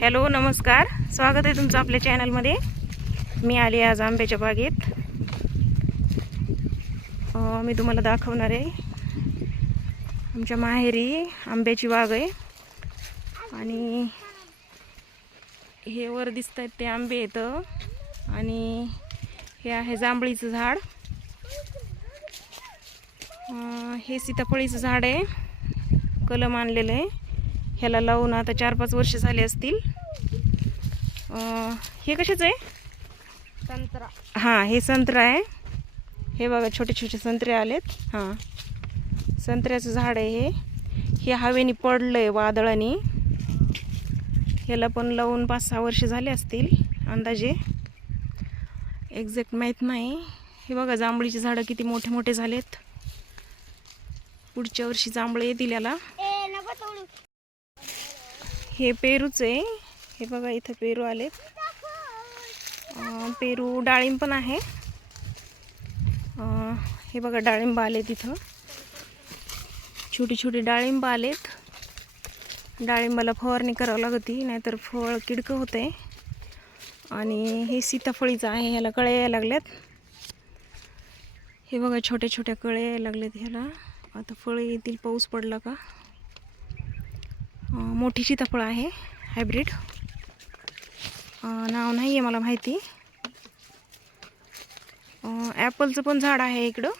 Hello हो, नमस्कार. स्वागत आहे तुमचं आपल्या चॅनलमध्ये मी आली आज आंब्याच्या बागेत. मी तुम्हाला दाखवणार आहे. आमच्या माहेरी आंब्याची बाग आहे. आणि हे वर दिसत आहेत ते आंबे येतं आणि हे आहे जांभळीचं झाड. हे सीताफळीचं झाड आहे. कलम आणलेलं आहे. ह्याला लावून आता चार पाच वर्ष झाली असतील. हे कशाचं आहे? संत्रा. हां हे संत्रा आहे. हे बघा छोटे छोटे संत्रे आलेत. हां. संत्र्याचं झाड आहे हे. हे हवेने पडलं आहे वादळाने. ह्याला पण लावून पाच सहा वर्ष झाले असतील अंदाजे. एक्झॅक्ट माहीत नाही. हे बघा जांभळीची झाडं किती मोठे मोठे झालेत. पुढच्या वर्षी जांभळे येतील याला. हे पेरूच आहे. हे बघा इथं पेरू आलेत. पेरू डाळिंब पण आहे. हे बघा डाळिंब आले इथं. छोटी छोटी डाळिंब आलेत. डाळिंबाला फवारणी करावं लागती नाहीतर फळ किडकं होते आणि हे सीताफळीचं आहे ह्याला कळे यायला लागल्यात. हे बघा छोट्या छोट्या कळे यायला लागलेत ह्याला. आता फळ येतील पाऊस पडला का? मोठी सीताफळ आहे हायब्रिड नाव नाही आहे मला माहिती. ॲपलचं पण झाड आहे इकडं.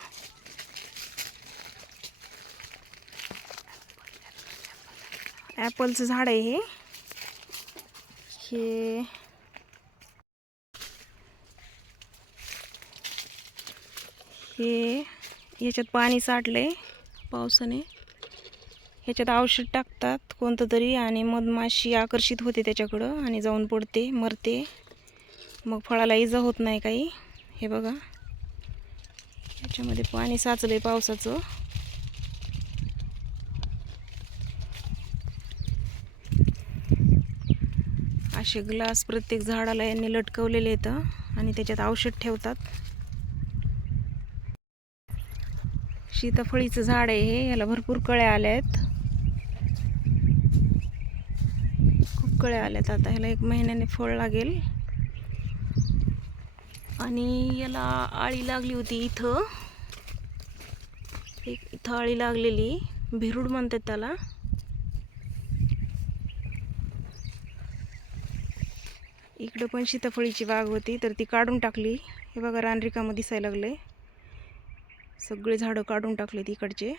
ॲपलचं झाड आहे हे. हे. हे. याच्यात पाणी साठलं आहे पावसाने. ह्याच्यात औषध टाकतात कोणतं तरी आणि मधमाशी आकर्षित होते त्याच्याकडं आणि जाऊन पडते मरते. मग फळाला इजा होत नाही काही. हे बघा. ह्याच्यामध्ये पाणी साचलं आहे पावसाचं. असे ग्लास प्रत्येक झाडाला यांनी लटकवलेले आहेत आणि त्याच्यात औषध ठेवतात. सीताफळीचं झाड आहे हे. याला भरपूर कळ्या आल्या आहेत. कळ्या आल्यात. आता ह्याला एक महिन्याने फळ लागेल. आणि याला आळी लागली होती इथं. एक इथं आळी लागलेली. भिरूड म्हणतात त्याला. इकडं पण सीताफळीची बाग होती तर ती काढून टाकली. हे बघा रानरिकामं दिसायला लागले सगळे झाडं काढून टाकलेत इकडचे.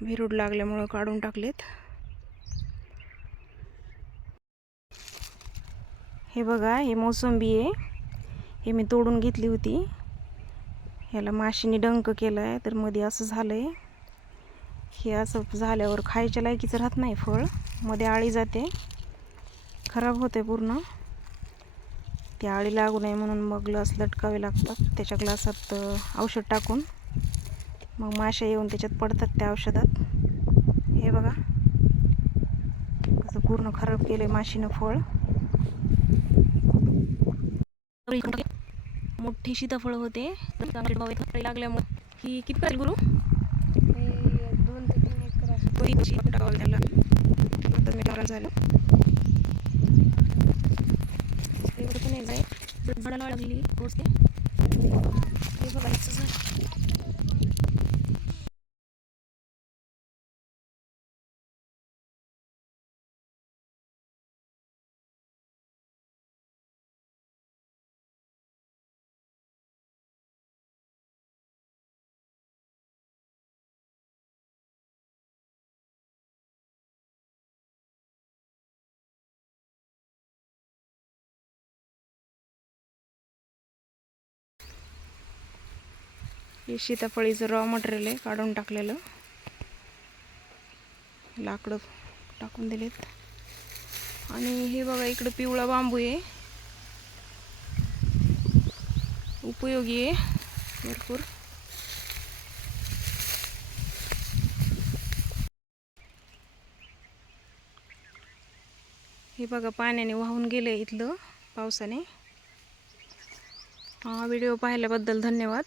भिरूड लागल्यामुळं काढून टाकलेत. हे बघा हे मोसंबी आहे. हे मी तोडून घेतली होती. ह्याला माशीने डंक केलं आहे तर मध्ये असं झालं आहे हे असं झाल्यावर खायच्या लायकीचं राहत नाही फळ. मध्ये आळी जाते. खराब होते पूर्ण. ती आळी लागू नये म्हणून मग ग्लास लटकावे लागतात. त्याच्या ग्लासात औषध टाकून. मग माश्या येऊन त्याच्यात पडतात त्या औषधात. हे बघा. असं पूर्ण खराब केलं आहे माशीनं फळ. मोठी सीताफळ होते. लागल्यामुळे. ही किती पाहिजे गुरु? हे दोन ते तीन एकर त्याला मी झालं. पण एक झाडाला लागली. पोचते हे बघा असं झालं. हे सीताफळीचं रॉ मटेरियल आहे काढून टाकलेलं. लाकडं टाकून दिलेत. आणि हे बघा इकडं पिवळा बांबू आहे. उपयोगी आहे भरपूर. हे बघा पाण्याने वाहून गेलं इथलं पावसाने. हा व्हिडिओ पाहिल्याबद्दल धन्यवाद.